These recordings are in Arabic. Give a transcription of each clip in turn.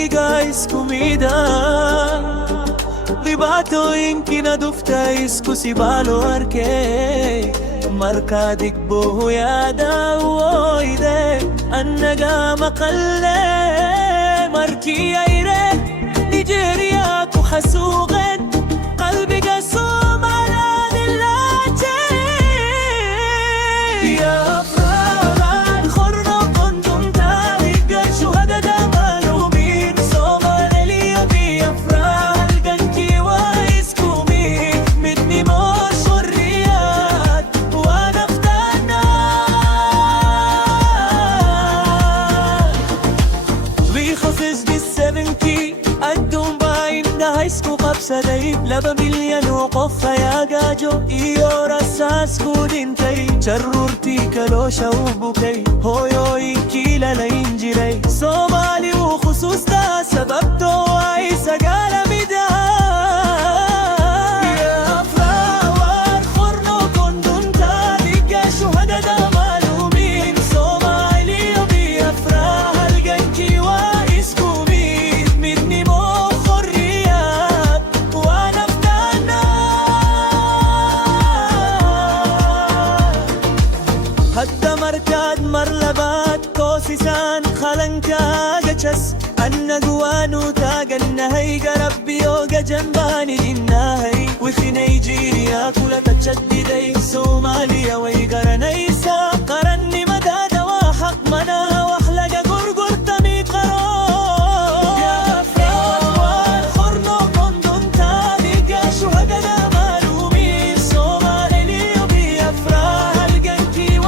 Africa isku mida Libato inkina dufta isku sibalo arke Markadik bohu yada woide Annaga maqalle marki ayre Nigeria ku hasuqen qalbi qasum ala dillaje Ya afran khurna kuntum tariqa shuhada da malumin Somali ya biafra alganki wa iskumi Midni mosh hurriyat wa naftana We khafis bis 70 الدوم باين نايسكو قبسة دايب لبا مليان وقف يا جاجو إيو رساس كودين تاي شرورتي كلوشا وبوكي هويو إنكي لنينجري صومالي وخصوص دا سبب تو عيسى قال مدا يا فراوار خورنو كندون تاريكا شهدا دا معلومين صومالي وبيافرا هلقنكي وايسكو هدا مركاد مرلبات كوسيسان خلنكا جتشس أنا جوانو تاقنا هي قربي يوغا جنباني للناهي وفي نيجيريا كولا تتشددي سوماليا ويقرنيسا قرني مدادا وحق منا وحلقا قرقر تمي قرار يا فراوار خورنو كندون تاريقا شهقنا معلومين سومالي وبيافرا هلقنكي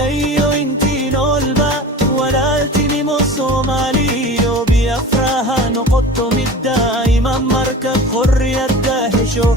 Tayo inti nolba wala tinimo Somali yo biafra hano qotto midda imam markab khurriyat dahisho